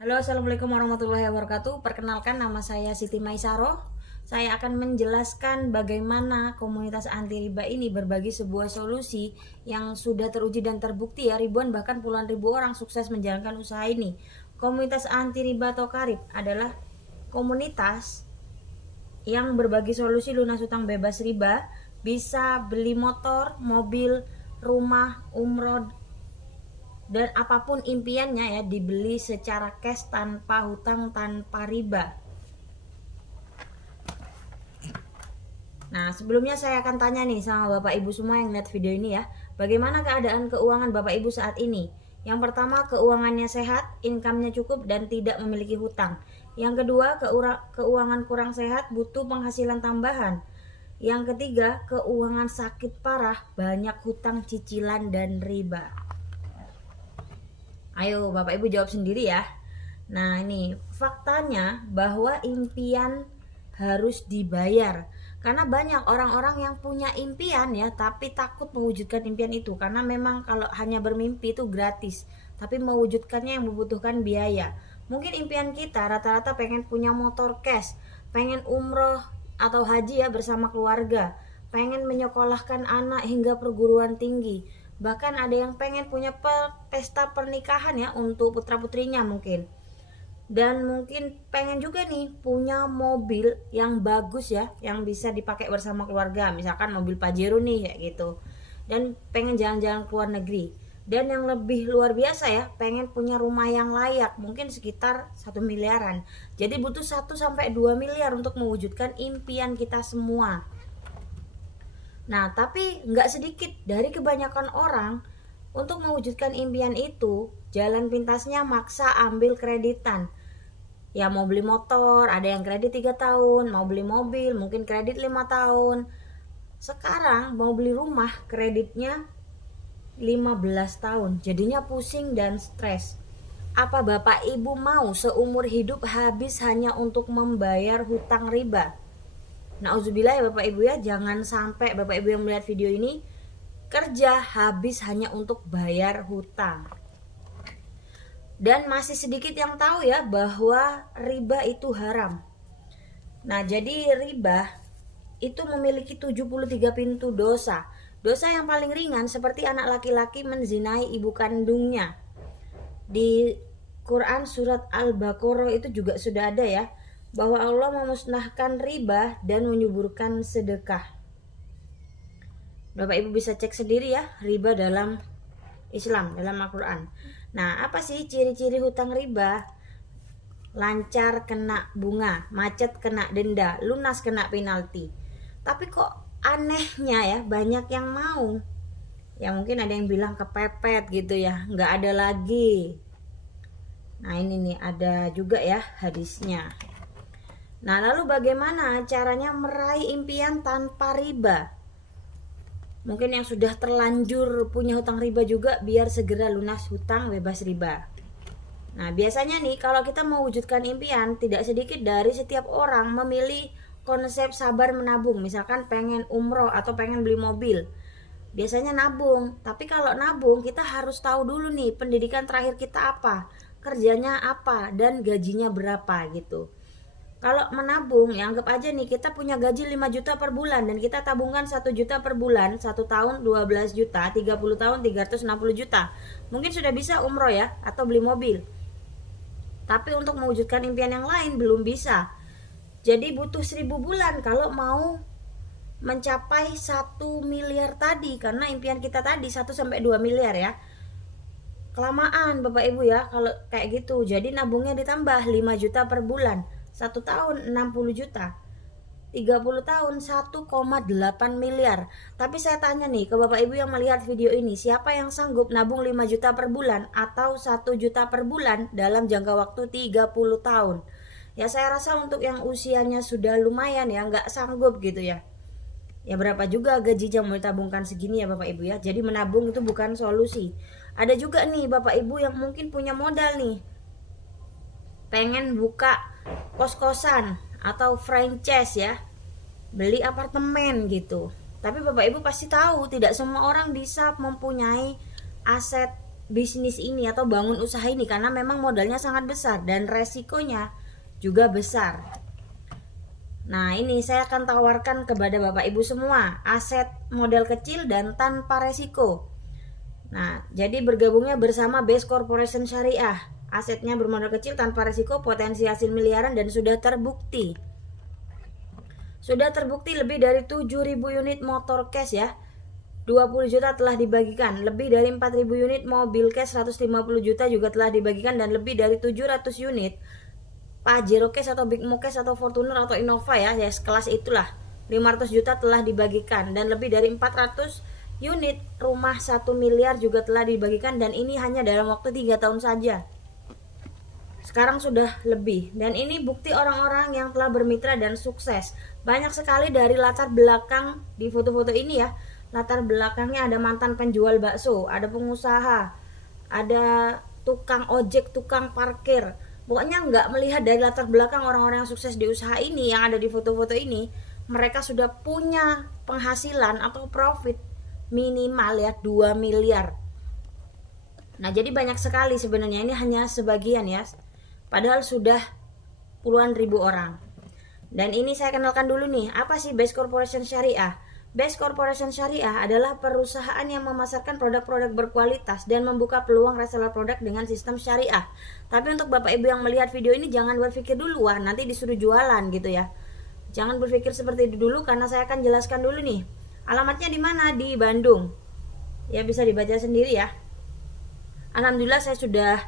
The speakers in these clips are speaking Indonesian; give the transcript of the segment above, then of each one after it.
Halo, assalamualaikum warahmatullahi wabarakatuh. Perkenalkan, nama saya Siti Maisaroh. Saya akan menjelaskan bagaimana komunitas anti riba ini berbagi sebuah solusi yang sudah teruji dan terbukti ya, ribuan bahkan puluhan ribu orang sukses menjalankan usaha ini. Komunitas anti riba atau Karib adalah komunitas yang berbagi solusi lunas utang bebas riba, bisa beli motor, mobil, rumah, umroh, dan apapun impiannya ya dibeli secara cash tanpa hutang tanpa riba. Nah, sebelumnya saya akan tanya nih sama Bapak Ibu semua yang lihat video ini ya, bagaimana keadaan keuangan Bapak Ibu saat ini? Yang pertama, keuangannya sehat, income-nya cukup dan tidak memiliki hutang. Yang kedua, keuangan kurang sehat, butuh penghasilan tambahan. Yang ketiga, keuangan sakit parah, banyak hutang, cicilan dan riba. Ayo Bapak Ibu jawab sendiri ya. Nah, ini faktanya bahwa impian harus dibayar. Karena banyak orang-orang yang punya impian ya, tapi takut mewujudkan impian itu. Karena memang kalau hanya bermimpi itu gratis, tapi mewujudkannya yang membutuhkan biaya. Mungkin impian kita rata-rata pengen punya motor cash, pengen umroh atau haji ya bersama keluarga, pengen menyekolahkan anak hingga perguruan tinggi. Bahkan ada yang pengen punya pesta pernikahan ya untuk putra-putrinya mungkin. Dan mungkin pengen juga nih punya mobil yang bagus ya, yang bisa dipakai bersama keluarga. Misalkan mobil Pajero nih kayak gitu. Dan pengen jalan-jalan ke luar negeri. Dan yang lebih luar biasa ya, pengen punya rumah yang layak, mungkin sekitar 1 miliaran. Jadi butuh 1 sampai 2 miliar untuk mewujudkan impian kita semua. Nah, tapi nggak sedikit dari kebanyakan orang untuk mewujudkan impian itu, jalan pintasnya maksa ambil kreditan. Ya mau beli motor, ada yang kredit 3 tahun, mau beli mobil, mungkin kredit 5 tahun. Sekarang mau beli rumah, kreditnya 15 tahun. Jadinya pusing dan stres. Apa Bapak Ibu mau seumur hidup habis hanya untuk membayar hutang riba? Nauzubillah ya Bapak Ibu ya, jangan sampai Bapak Ibu yang melihat video ini kerja habis hanya untuk bayar hutang. Dan masih sedikit yang tahu ya bahwa riba itu haram. Nah, jadi riba itu memiliki 73 pintu dosa. Dosa yang paling ringan seperti anak laki-laki menzinai ibu kandungnya. Di Quran surat Al-Baqarah itu juga sudah ada ya, bahwa Allah memusnahkan riba dan menyuburkan sedekah. Bapak Ibu bisa cek sendiri ya, riba dalam Islam, dalam Al-Quran. Nah, apa sih ciri-ciri hutang riba? Lancar kena bunga, macet kena denda, lunas kena penalti. Tapi kok anehnya ya, banyak yang mau. Ya mungkin ada yang bilang kepepet gitu ya, nggak ada lagi. Nah ini nih ada juga ya hadisnya. Nah, lalu bagaimana caranya meraih impian tanpa riba? Mungkin yang sudah terlanjur punya hutang riba juga biar segera lunas hutang bebas riba. Nah, biasanya nih kalau kita mewujudkan impian, tidak sedikit dari setiap orang memilih konsep sabar menabung. Misalkan pengen umroh atau pengen beli mobil. Biasanya nabung, tapi kalau nabung kita harus tahu dulu nih pendidikan terakhir kita apa, kerjanya apa, dan gajinya berapa gitu. Kalau menabung, ya anggap aja nih kita punya gaji 5 juta per bulan dan kita tabungkan 1 juta per bulan, 1 tahun 12 juta, 30 tahun 360 juta. Mungkin sudah bisa umroh ya, atau beli mobil. Tapi untuk mewujudkan impian yang lain belum bisa. Jadi butuh 1000 bulan kalau mau mencapai 1 miliar tadi, karena impian kita tadi 1 sampai 2 miliar ya. Kelamaan Bapak Ibu ya kalau kayak gitu. Jadi nabungnya ditambah 5 juta per bulan. 1 tahun 60 juta, 30 tahun 1,8 miliar. Tapi saya tanya nih ke Bapak Ibu yang melihat video ini, siapa yang sanggup nabung 5 juta per bulan atau 1 juta per bulan dalam jangka waktu 30 tahun? Ya saya rasa untuk yang usianya sudah lumayan ya nggak sanggup gitu ya. Ya berapa juga gaji yang mau ditabungkan segini ya Bapak Ibu ya. Jadi menabung itu bukan solusi. Ada juga nih Bapak Ibu yang mungkin punya modal nih, pengen buka kos-kosan atau franchise ya, beli apartemen gitu. Tapi Bapak Ibu pasti tahu tidak semua orang bisa mempunyai aset bisnis ini atau bangun usaha ini karena memang modalnya sangat besar dan resikonya juga besar. Nah, ini saya akan tawarkan kepada Bapak Ibu semua aset modal kecil dan tanpa resiko. Nah, jadi bergabungnya bersama Base Corporation Syariah. Asetnya bermodal kecil tanpa resiko, potensi hasil miliaran, dan sudah terbukti. Sudah terbukti lebih dari 7.000 unit motor cash ya. 20 juta telah dibagikan. Lebih dari 4.000 unit mobil cash 150 juta juga telah dibagikan. Dan lebih dari 700 unit Pajero cash atau Big Mo cash atau Fortuner atau Innova ya sekelas itulah 500 juta telah dibagikan. Dan lebih dari 400 unit rumah 1 miliar juga telah dibagikan. Dan ini hanya dalam waktu 3 tahun saja. Sekarang sudah lebih. Dan ini bukti orang-orang yang telah bermitra dan sukses. Banyak sekali dari latar belakang di foto-foto ini ya. Latar belakangnya ada mantan penjual bakso, ada pengusaha, ada tukang ojek, tukang parkir. Pokoknya nggak melihat dari latar belakang orang-orang yang sukses di usaha ini yang ada di foto-foto ini, mereka sudah punya penghasilan atau profit minimal ya 2 miliar. Nah, jadi banyak sekali sebenarnya, ini hanya sebagian ya. Padahal sudah puluhan ribu orang. Dan ini saya kenalkan dulu nih, apa sih Base Corporation Syariah? Base Corporation Syariah adalah perusahaan yang memasarkan produk-produk berkualitas dan membuka peluang reseller produk dengan sistem syariah. Tapi untuk Bapak Ibu yang melihat video ini jangan berpikir dulu, wah nanti disuruh jualan gitu ya. Jangan berpikir seperti itu dulu karena saya akan jelaskan dulu nih. Alamatnya di mana? Di Bandung. Ya bisa dibaca sendiri ya. Alhamdulillah saya sudah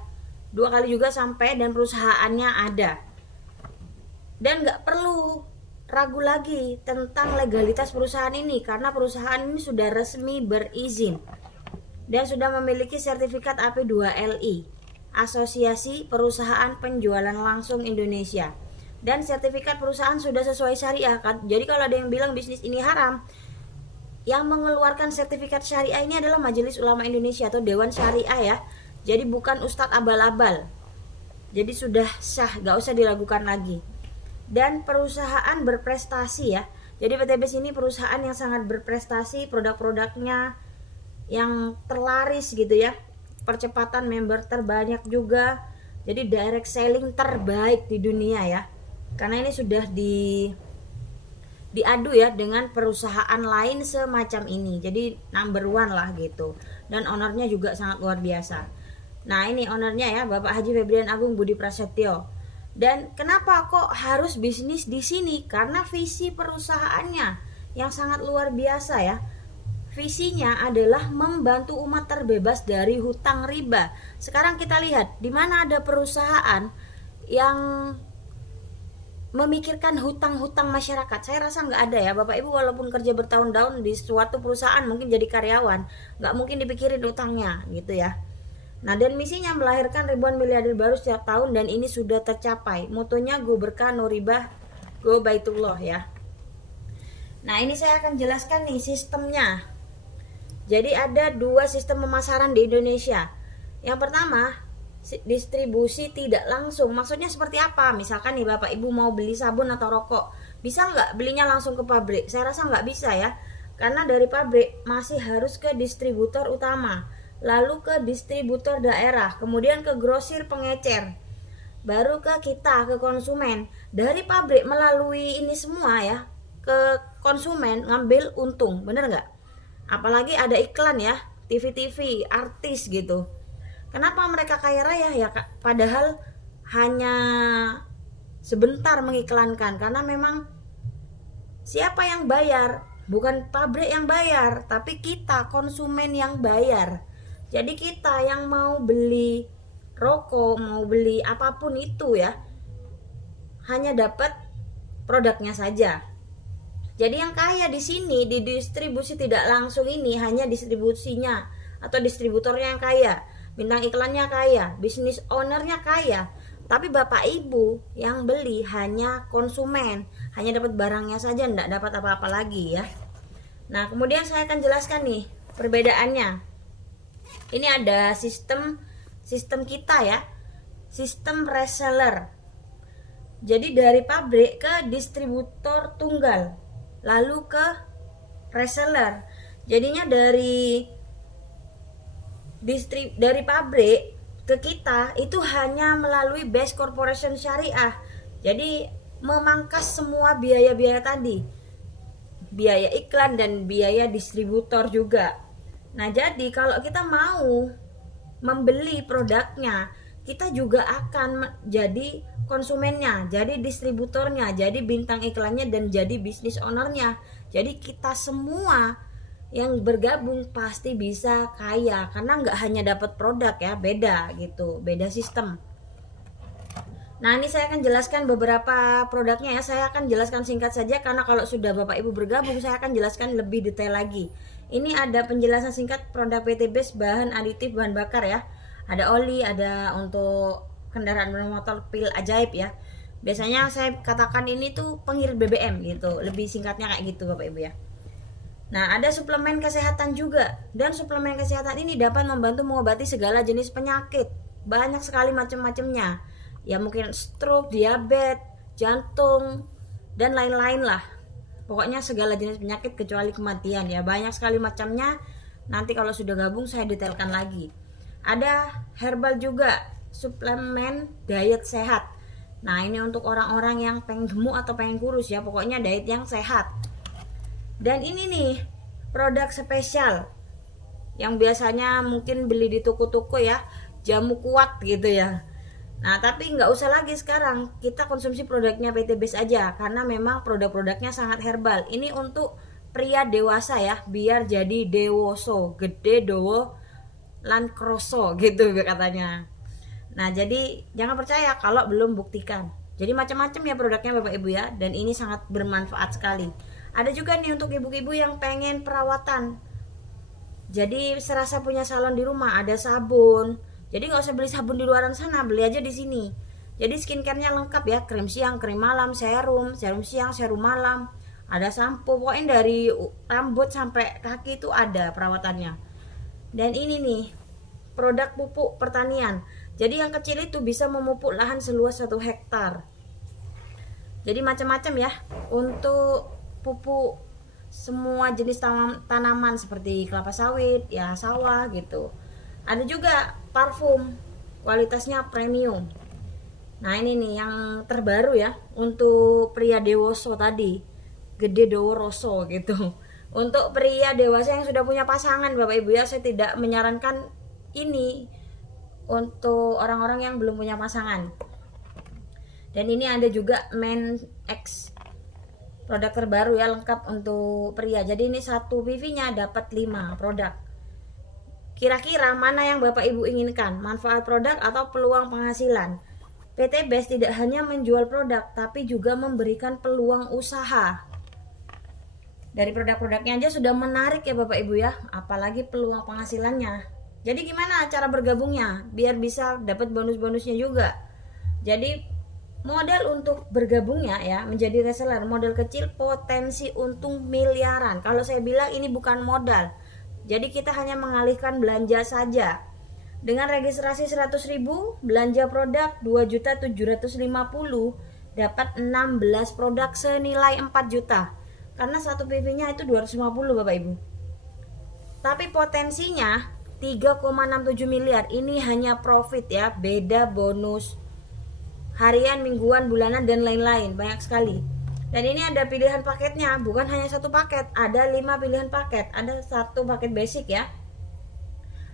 2 kali juga sampai dan perusahaannya ada. Dan nggak perlu ragu lagi tentang legalitas perusahaan ini karena perusahaan ini sudah resmi berizin dan sudah memiliki sertifikat AP2LI, Asosiasi Perusahaan Penjualan Langsung Indonesia, dan sertifikat perusahaan sudah sesuai syariah kan. Jadi kalau ada yang bilang bisnis ini haram, yang mengeluarkan sertifikat syariah ini adalah Majelis Ulama Indonesia atau Dewan Syariah ya. Jadi bukan Ustadz abal-abal. Jadi sudah sah, gak usah diragukan lagi. Dan perusahaan berprestasi ya. Jadi PT Base ini perusahaan yang sangat berprestasi, produk-produknya yang terlaris gitu ya. Percepatan member terbanyak juga. Jadi direct selling terbaik di dunia ya. Karena ini sudah diadu ya dengan perusahaan lain semacam ini. Jadi number one lah gitu. Dan ownernya juga sangat luar biasa. Nah, ini ownernya ya, Bapak Haji Febrian Agung Budi Prasetyo. Dan kenapa kok harus bisnis di sini? Karena visi perusahaannya yang sangat luar biasa ya. Visinya adalah membantu umat terbebas dari hutang riba. Sekarang kita lihat di mana ada perusahaan yang memikirkan hutang-hutang masyarakat. Saya rasa nggak ada ya. Bapak Ibu walaupun kerja bertahun-tahun di suatu perusahaan, mungkin jadi karyawan, nggak mungkin dipikirin hutangnya gitu ya. Nah, dan misinya melahirkan ribuan miliarder baru setiap tahun dan ini sudah tercapai. Motonya go berkah, no ribah, go baitullah ya. Nah, ini saya akan jelaskan nih sistemnya. Jadi ada 2 sistem pemasaran di Indonesia. Yang pertama, distribusi tidak langsung. Maksudnya seperti apa? Misalkan nih Bapak Ibu mau beli sabun atau rokok, bisa nggak belinya langsung ke pabrik? Saya rasa nggak bisa ya. Karena dari pabrik masih harus ke distributor utama, lalu ke distributor daerah, kemudian ke grosir pengecer, baru ke kita, ke konsumen. Dari pabrik melalui ini semua ya, ke konsumen ngambil untung, bener nggak? Apalagi ada iklan ya, TV-TV, artis gitu. Kenapa mereka kaya raya ya? Padahal hanya sebentar mengiklankan, karena memang siapa yang bayar? Bukan pabrik yang bayar, tapi kita konsumen yang bayar. Jadi kita yang mau beli rokok, mau beli apapun itu ya, hanya dapat produknya saja. Jadi yang kaya di sini di distribusi tidak langsung ini hanya distribusinya atau distributornya yang kaya, bintang iklannya kaya, bisnis ownernya kaya. Tapi Bapak Ibu yang beli hanya konsumen, hanya dapat barangnya saja, tidak dapat apa-apa lagi ya. Nah, kemudian saya akan jelaskan nih perbedaannya. Ini ada sistem kita ya, sistem reseller. Jadi dari pabrik ke distributor tunggal, lalu ke reseller. Jadinya dari dari pabrik ke kita itu hanya melalui Base Corporation Syariah. Jadi memangkas semua biaya-biaya tadi, biaya iklan dan biaya distributor juga. Nah, jadi kalau kita mau membeli produknya, kita juga akan jadi konsumennya, jadi distributornya, jadi bintang iklannya, dan jadi bisnis ownernya. Jadi kita semua yang bergabung pasti bisa kaya, karena nggak hanya dapat produk ya, beda gitu, beda sistem. Nah, ini saya akan jelaskan beberapa produknya ya. Saya akan jelaskan singkat saja karena kalau sudah Bapak Ibu bergabung saya akan jelaskan lebih detail lagi. Ini ada penjelasan singkat produk PT Base bahan aditif bahan bakar ya. Ada oli, ada untuk kendaraan bermotor pil ajaib ya. Biasanya saya katakan ini tuh pengirit BBM gitu. Lebih singkatnya kayak gitu Bapak Ibu ya. Nah, ada suplemen kesehatan juga. Dan suplemen kesehatan ini dapat membantu mengobati segala jenis penyakit. Banyak sekali macam-macamnya. Ya mungkin stroke, diabetes, jantung, dan lain-lain lah. Pokoknya segala jenis penyakit kecuali kematian ya. Banyak sekali macamnya. Nanti kalau sudah gabung saya detailkan lagi. Ada herbal juga, suplemen diet sehat. Nah, ini untuk orang-orang yang pengen gemuk atau pengen kurus ya. Pokoknya diet yang sehat. Dan ini nih produk spesial yang biasanya mungkin beli di toko-toko ya, jamu kuat gitu ya. Nah, tapi nggak usah lagi sekarang, kita konsumsi produknya PT Base aja karena memang produk-produknya sangat herbal. Ini untuk pria dewasa ya, biar jadi dewoso, gede dowo lan kroso gitu katanya. Nah, jadi jangan percaya kalau belum buktikan. Jadi macam-macam ya produknya Bapak Ibu ya, dan ini sangat bermanfaat sekali. Ada juga nih untuk ibu-ibu yang pengen perawatan. Jadi serasa punya salon di rumah, ada sabun. Jadi nggak usah beli sabun di luaran sana, beli aja di sini. Jadi skincare-nya lengkap ya, krim siang, krim malam, serum siang, serum malam. Ada sampo, pokoknya dari rambut sampai kaki itu ada perawatannya. Dan ini nih, produk pupuk pertanian. Jadi yang kecil itu bisa memupuk lahan seluas 1 hektar. Jadi macam-macam ya, untuk pupuk semua jenis tanaman seperti kelapa sawit, ya sawah gitu. Ada juga parfum kualitasnya premium. Nah, ini nih yang terbaru ya untuk pria dewasa tadi, gede dowo roso gitu. Untuk pria dewasa yang sudah punya pasangan Bapak Ibu ya, saya tidak menyarankan ini untuk orang-orang yang belum punya pasangan. Dan ini ada juga Men X, produk terbaru ya, lengkap untuk pria. Jadi ini satu PV-nya dapat 5 produk. Kira-kira mana yang Bapak Ibu inginkan, manfaat produk atau peluang penghasilan? PT Base tidak hanya menjual produk, tapi juga memberikan peluang usaha. Dari produk-produknya aja sudah menarik ya Bapak Ibu ya, apalagi peluang penghasilannya. Jadi gimana cara bergabungnya? Biar bisa dapat bonus-bonusnya juga. Jadi modal untuk bergabungnya ya menjadi reseller, modal kecil potensi untung miliaran. Kalau saya bilang ini bukan modal. Jadi kita hanya mengalihkan belanja saja. Dengan registrasi 100.000, belanja produk 2.750.000, dapat 16 produk senilai 4 juta. Karena satu PV-nya itu 250 Bapak Ibu. Tapi potensinya 3,67 miliar. Ini hanya profit ya, beda bonus harian, mingguan, bulanan, dan lain-lain. Banyak sekali. Dan ini ada pilihan paketnya, bukan hanya satu paket, ada 5 pilihan paket. Ada satu paket basic ya,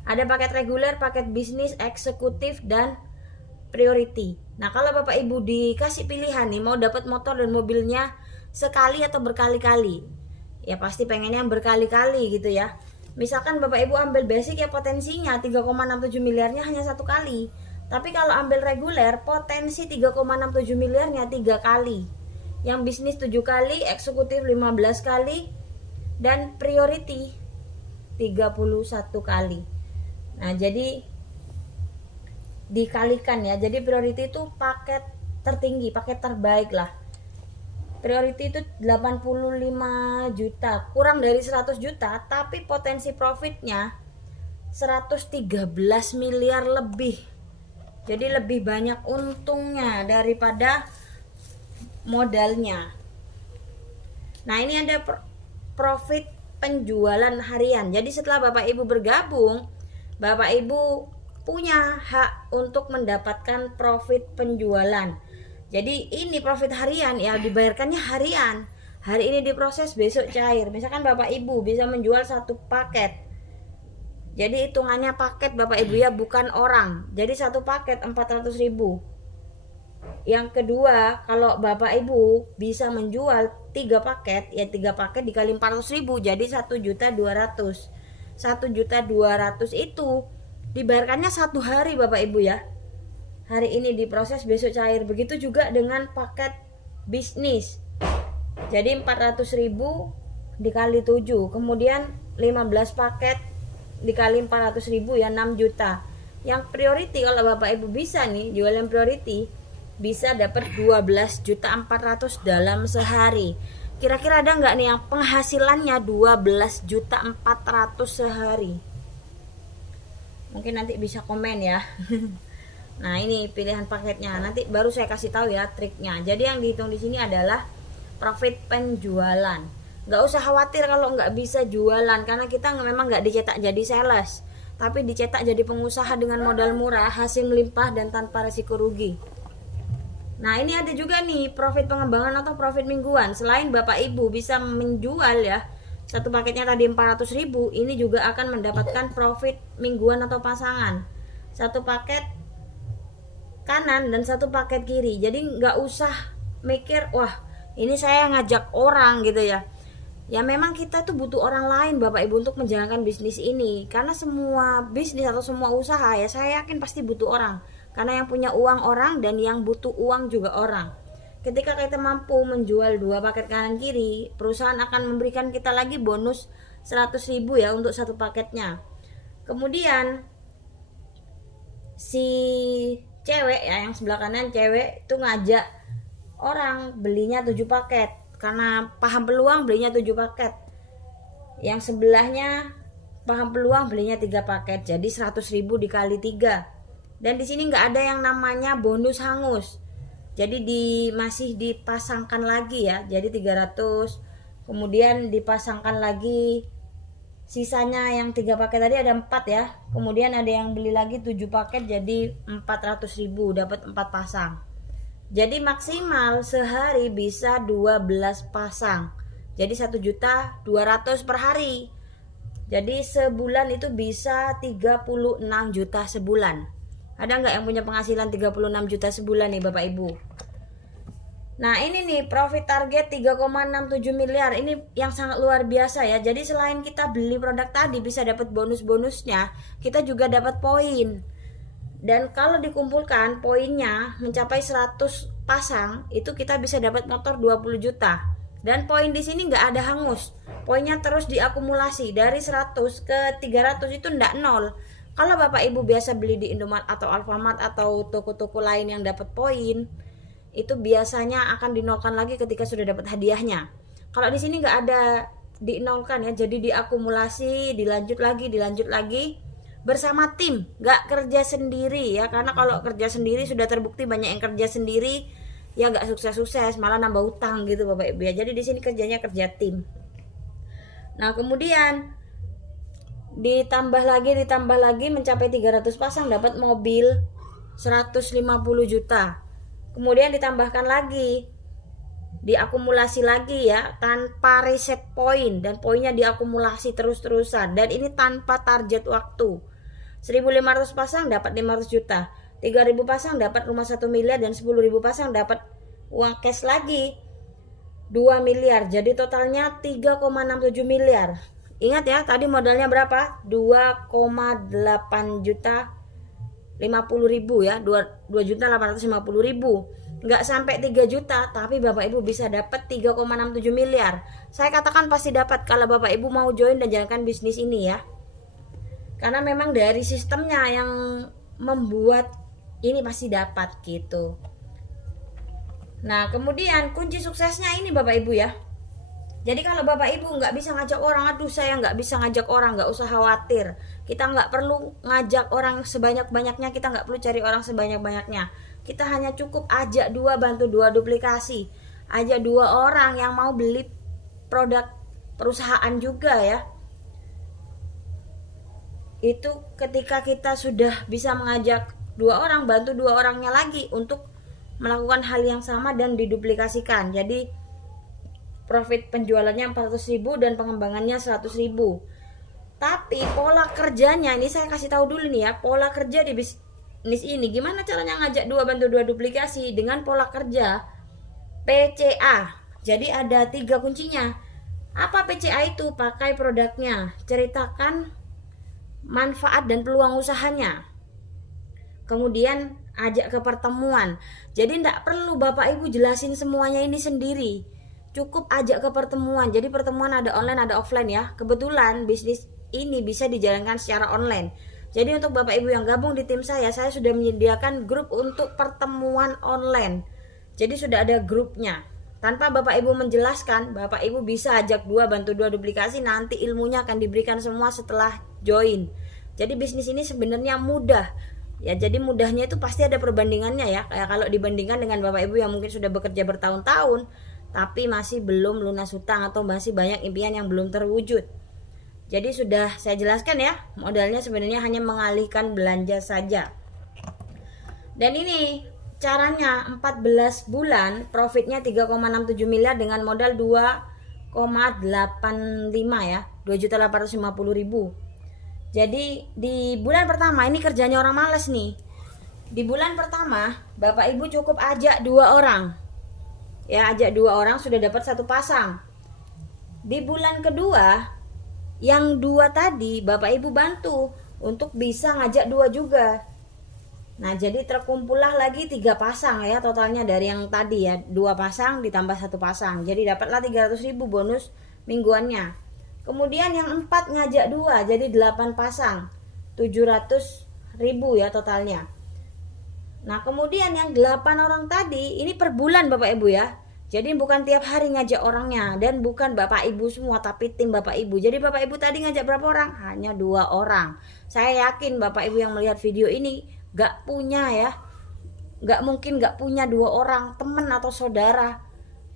ada paket reguler, paket bisnis, eksekutif, dan priority. Nah, kalau Bapak Ibu dikasih pilihan nih, mau dapat motor dan mobilnya sekali atau berkali-kali, ya pasti pengennya yang berkali-kali gitu ya. Misalkan Bapak Ibu ambil basic ya, potensinya 3,67 miliarnya hanya 1 kali. Tapi kalau ambil reguler, potensi 3,67 miliarnya 3 kali. Yang bisnis 7 kali, eksekutif 15 kali, dan priority 31 kali. Nah, jadi dikalikan ya. Jadi priority itu paket tertinggi, paket terbaik lah. Priority itu 85 juta, kurang dari 100 juta, tapi potensi profitnya 113 miliar lebih. Jadi lebih banyak untungnya daripada modalnya. Nah, ini ada profit penjualan harian. Jadi setelah Bapak Ibu bergabung, Bapak Ibu punya hak untuk mendapatkan profit penjualan. Jadi ini profit harian ya, dibayarkannya harian. Hari ini diproses, besok cair. Misalkan Bapak Ibu bisa menjual satu paket. Jadi hitungannya paket Bapak Ibu ya, bukan orang. Jadi satu paket 400.000. Yang kedua, kalau Bapak Ibu bisa menjual 3 paket, ya 3 paket dikali 400.000 jadi 1.200.000. 1.200.000 itu dibayarkannya satu hari Bapak Ibu ya. Hari ini diproses, besok cair. Begitu juga dengan paket bisnis. Jadi 400.000 dikali 7, kemudian 15 paket dikali 400.000 ya 6 juta. Yang priority kalau Bapak Ibu bisa nih jual yang priority, bisa dapat 12.400.000 dalam sehari. Kira-kira ada nggak nih yang penghasilannya 12.400.000 sehari? Mungkin nanti bisa komen ya. Nah ini pilihan paketnya, nanti baru saya kasih tahu ya triknya. Jadi yang dihitung di sini adalah profit penjualan. Nggak usah khawatir kalau nggak bisa jualan, karena kita memang nggak dicetak jadi sales, tapi dicetak jadi pengusaha dengan modal murah, hasil melimpah dan tanpa resiko rugi. Nah ini ada juga nih profit pengembangan atau profit mingguan. Selain Bapak Ibu bisa menjual ya, satu paketnya tadi 400.000, ini juga akan mendapatkan profit mingguan atau pasangan. Satu paket kanan dan satu paket kiri. Jadi nggak usah mikir, wah ini saya ngajak orang gitu ya. Ya memang kita tuh butuh orang lain Bapak Ibu untuk menjalankan bisnis ini. Karena semua bisnis atau semua usaha ya saya yakin pasti butuh orang. Karena yang punya uang orang dan yang butuh uang juga orang. Ketika kita mampu menjual 2 paket kanan kiri, perusahaan akan memberikan kita lagi bonus 100.000 ya untuk satu paketnya. Kemudian si cewek ya, yang sebelah kanan cewek itu ngajak orang belinya 7 paket. Karena paham peluang belinya 7 paket. Yang sebelahnya paham peluang belinya 3 paket. Jadi 100.000 dikali 3. Dan di sini nggak ada yang namanya bonus hangus. Jadi masih dipasangkan lagi ya. Jadi 300. Kemudian dipasangkan lagi sisanya yang 3 paket tadi ada 4 ya. Kemudian ada yang beli lagi 7 paket jadi 400.000 dapat 4 pasang. Jadi maksimal sehari bisa 12 pasang. Jadi 1.200.000 per hari. Jadi sebulan itu bisa 36 juta sebulan. Ada nggak yang punya penghasilan 36 juta sebulan nih Bapak Ibu? Nah ini nih profit target 3,67 miliar. Ini yang sangat luar biasa ya. Jadi selain kita beli produk tadi bisa dapat bonus-bonusnya, kita juga dapat poin. Dan kalau dikumpulkan poinnya mencapai 100 pasang, itu kita bisa dapat motor 20 juta. Dan poin di sini nggak ada hangus. Poinnya terus diakumulasi dari 100 ke 300 itu ndak nol. Kalau Bapak Ibu biasa beli di Indomaret atau Alfamart atau toko-toko lain yang dapat poin, itu biasanya akan dinolkan lagi ketika sudah dapat hadiahnya. Kalau di sini nggak ada dinolkan ya, jadi diakumulasi, dilanjut lagi bersama tim, nggak kerja sendiri ya. Karena kalau kerja sendiri sudah terbukti banyak yang kerja sendiri ya nggak sukses-sukses, malah nambah utang gitu Bapak Ibu ya. Jadi di sini kerjanya kerja tim. Nah kemudian ditambah lagi mencapai 300 pasang dapat mobil 150 juta. Kemudian ditambahkan lagi, diakumulasi lagi ya tanpa reset poin, dan poinnya diakumulasi terus-terusan, dan ini tanpa target waktu. 1.500 pasang dapat 500 juta, 3.000 pasang dapat rumah 1 miliar, dan 10.000 pasang dapat uang cash lagi 2 miliar. Jadi totalnya 3,67 miliar. Ingat ya, tadi modalnya berapa? 2,8 juta 50.000 ya, 2.850.000. Nggak sampai 3 juta, tapi Bapak Ibu bisa dapat 3,67 miliar. Saya katakan pasti dapat kalau Bapak Ibu mau join dan jalankan bisnis ini ya. Karena memang dari sistemnya yang membuat ini pasti dapat gitu. Nah, kemudian kunci suksesnya ini Bapak Ibu ya. Jadi kalau Bapak Ibu nggak bisa ngajak orang, aduh saya nggak bisa ngajak orang, nggak usah khawatir. Kita nggak perlu ngajak orang sebanyak-banyaknya, kita nggak perlu cari orang sebanyak-banyaknya. Kita hanya cukup ajak 2, bantu 2 duplikasi. Ajak 2 orang yang mau beli produk perusahaan juga ya. itu ketika kita sudah bisa mengajak 2 orang, bantu 2 orangnya lagi untuk melakukan hal yang sama dan diduplikasikan. Jadi profit penjualannya 400.000 dan pengembangannya 100.000. Tapi pola kerjanya ini saya kasih tahu dulu nih ya, pola kerja di bisnis ini gimana caranya ngajak 2 bantu 2 duplikasi dengan pola kerja PCA. Jadi ada 3 kuncinya. Apa PCA itu? Pakai produknya, ceritakan manfaat dan peluang usahanya. Kemudian ajak ke pertemuan. Jadi tidak perlu Bapak Ibu jelasin semuanya ini sendiri. Cukup ajak ke pertemuan. Jadi pertemuan ada online ada offline ya. Kebetulan bisnis ini bisa dijalankan secara online. Jadi untuk Bapak Ibu yang gabung di tim saya sudah menyediakan grup untuk pertemuan online. Jadi sudah ada grupnya. Tanpa Bapak Ibu menjelaskan, Bapak Ibu bisa ajak 2 bantu 2 duplikasi, nanti ilmunya akan diberikan semua setelah join. Jadi bisnis ini sebenarnya mudah. Ya, jadi mudahnya itu pasti ada perbandingannya ya. Kayak kalau dibandingkan dengan Bapak Ibu yang mungkin sudah bekerja bertahun-tahun tapi masih belum lunas hutang atau masih banyak impian yang belum terwujud. Jadi sudah saya jelaskan ya, modalnya sebenarnya hanya mengalihkan belanja saja. Dan ini caranya 14 bulan profitnya 3,67 miliar dengan modal 2,85 ya, 2.850.000. Jadi di bulan pertama ini kerjanya orang malas nih. Di bulan pertama Bapak Ibu cukup ajak 2 orang. Ya, ajak 2 orang sudah dapat 1 pasang. Di bulan kedua yang 2 tadi Bapak Ibu bantu untuk bisa ngajak 2 juga. Nah, jadi terkumpullah lagi 3 pasang ya totalnya dari yang tadi ya, 2 pasang ditambah 1 pasang. Jadi dapatlah 300.000 bonus mingguannya. Kemudian yang 4 ngajak 2 jadi 8 pasang, 700.000 ya totalnya. Nah kemudian yang 8 orang tadi ini per bulan Bapak Ibu ya. Jadi bukan tiap hari ngajak orangnya dan bukan Bapak Ibu semua tapi tim Bapak Ibu. Jadi Bapak Ibu tadi ngajak berapa orang? Hanya 2 orang. Saya yakin Bapak Ibu yang melihat video ini gak punya ya, gak mungkin gak punya 2 orang teman atau saudara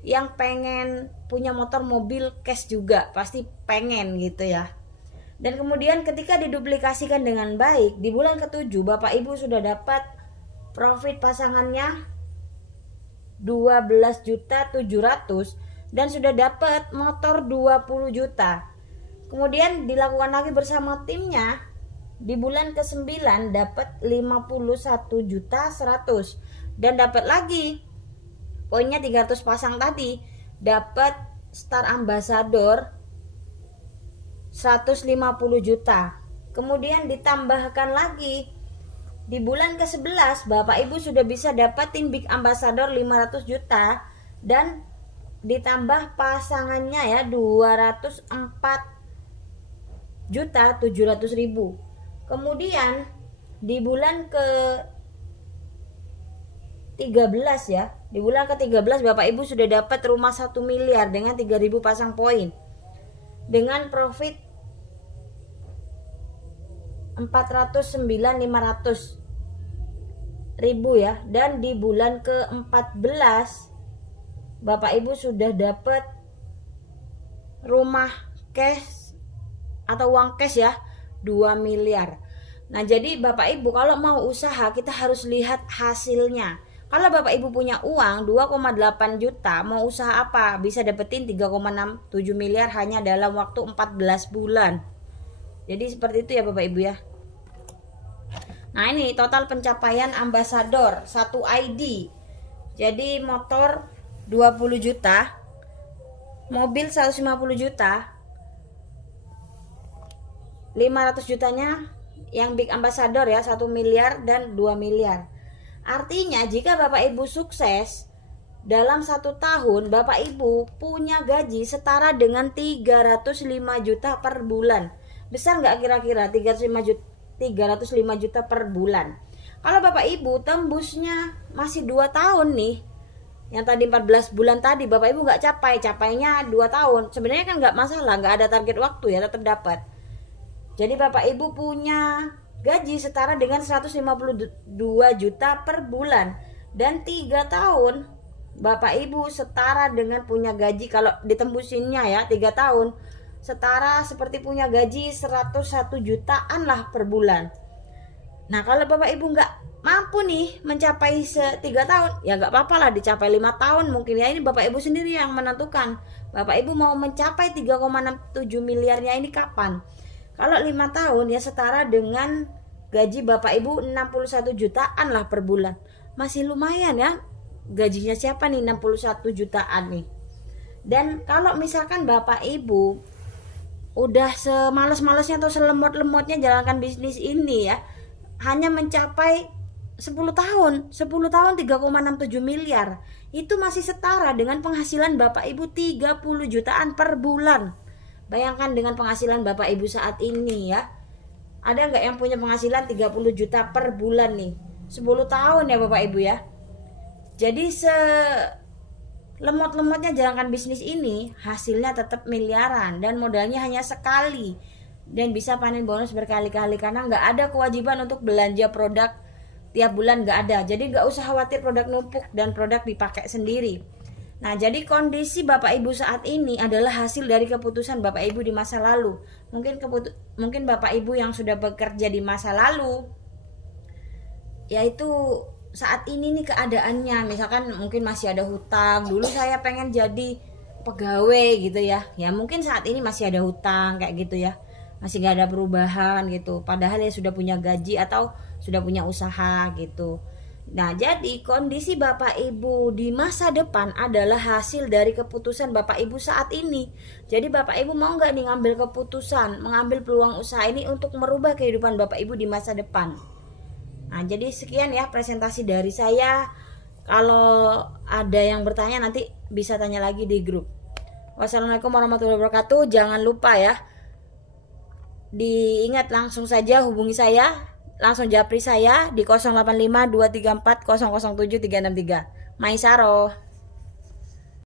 yang pengen punya motor mobil cash juga, pasti pengen gitu ya. Dan kemudian ketika diduplikasikan dengan baik di bulan ke-7 Bapak Ibu sudah dapat profit pasangannya 12.700.000 dan sudah dapat motor 20 juta. Kemudian dilakukan lagi bersama timnya di bulan ke-9 dapat 51.100.000 dan dapat lagi poinnya 300 pasang tadi, dapat Star Ambassador 150 juta. Kemudian ditambahkan lagi di bulan ke-11 Bapak Ibu sudah bisa dapatin Big Ambassador 500 juta dan ditambah pasangannya ya 204.700.000. Kemudian di bulan ke-13 ya, di bulan ke-13 Bapak Ibu sudah dapat rumah 1 miliar dengan 3.000 pasang poin dengan profit 409.500.000 ya. Dan di bulan ke-14 Bapak Ibu sudah dapat rumah cash atau uang cash ya 2 miliar. Nah jadi Bapak Ibu kalau mau usaha kita harus lihat hasilnya. Kalau Bapak Ibu punya uang 2,8 juta, mau usaha apa? Bisa dapetin 3,67 miliar hanya dalam waktu 14 bulan. Jadi seperti itu ya Bapak Ibu ya. Nah ini total pencapaian Ambassador 1 ID. Jadi motor 20 juta, mobil 150 juta, 500 jutanya yang Big Ambassador ya 1 miliar dan 2 miliar. Artinya jika Bapak Ibu sukses dalam 1 tahun Bapak Ibu punya gaji setara dengan 305 juta per bulan. Besar nggak kira-kira 305 juta per bulan? Kalau Bapak Ibu tembusnya masih 2 tahun nih, yang tadi 14 bulan tadi Bapak Ibu nggak capainya 2 tahun, sebenarnya kan nggak masalah, nggak ada target waktu ya, tetap dapat. Jadi Bapak Ibu punya gaji setara dengan 152 juta per bulan dan 3 tahun Bapak Ibu setara dengan punya gaji kalau ditembusinnya ya 3 tahun setara seperti punya gaji 101 jutaan lah per bulan. Nah kalau Bapak Ibu nggak mampu nih mencapai 3 tahun, ya nggak apa-apa lah dicapai 5 tahun mungkin ya, ini Bapak Ibu sendiri yang menentukan. Bapak Ibu mau mencapai 3,67 miliarnya ini kapan. Kalau 5 tahun ya setara dengan gaji Bapak Ibu 61 jutaan lah per bulan. Masih lumayan ya. Gajinya siapa nih 61 jutaan nih. Dan kalau misalkan Bapak Ibu udah semales-malesnya atau selemot-lemotnya jalankan bisnis ini ya, hanya mencapai 10 tahun 3,67 miliar, itu masih setara dengan penghasilan Bapak Ibu 30 jutaan per bulan. Bayangkan dengan penghasilan Bapak Ibu saat ini ya, ada nggak yang punya penghasilan 30 juta per bulan nih 10 tahun ya Bapak Ibu ya. Jadi lemot-lemotnya jalankan bisnis ini, hasilnya tetap miliaran dan modalnya hanya sekali, dan bisa panen bonus berkali-kali karena nggak ada kewajiban untuk belanja produk tiap bulan, nggak ada. Jadi nggak usah khawatir produk numpuk dan produk dipakai sendiri. Nah jadi kondisi Bapak Ibu saat ini adalah hasil dari keputusan Bapak Ibu di masa lalu. Mungkin Bapak Ibu yang sudah bekerja di masa lalu, yaitu saat ini nih keadaannya, misalkan mungkin masih ada hutang. Dulu saya pengen jadi pegawai gitu ya, ya mungkin saat ini masih ada hutang kayak gitu ya, masih gak ada perubahan gitu, padahal ya sudah punya gaji atau sudah punya usaha gitu. Nah jadi kondisi Bapak Ibu di masa depan adalah hasil dari keputusan Bapak Ibu saat ini. Jadi Bapak Ibu mau gak nih ngambil keputusan, mengambil peluang usaha ini untuk merubah kehidupan Bapak Ibu di masa depan. Nah jadi sekian ya presentasi dari saya. Kalau ada yang bertanya nanti bisa tanya lagi di grup. Wassalamualaikum warahmatullahi wabarakatuh. Jangan lupa ya, diingat langsung saja hubungi saya, langsung japri saya di 085 234 007 363. Maisaro.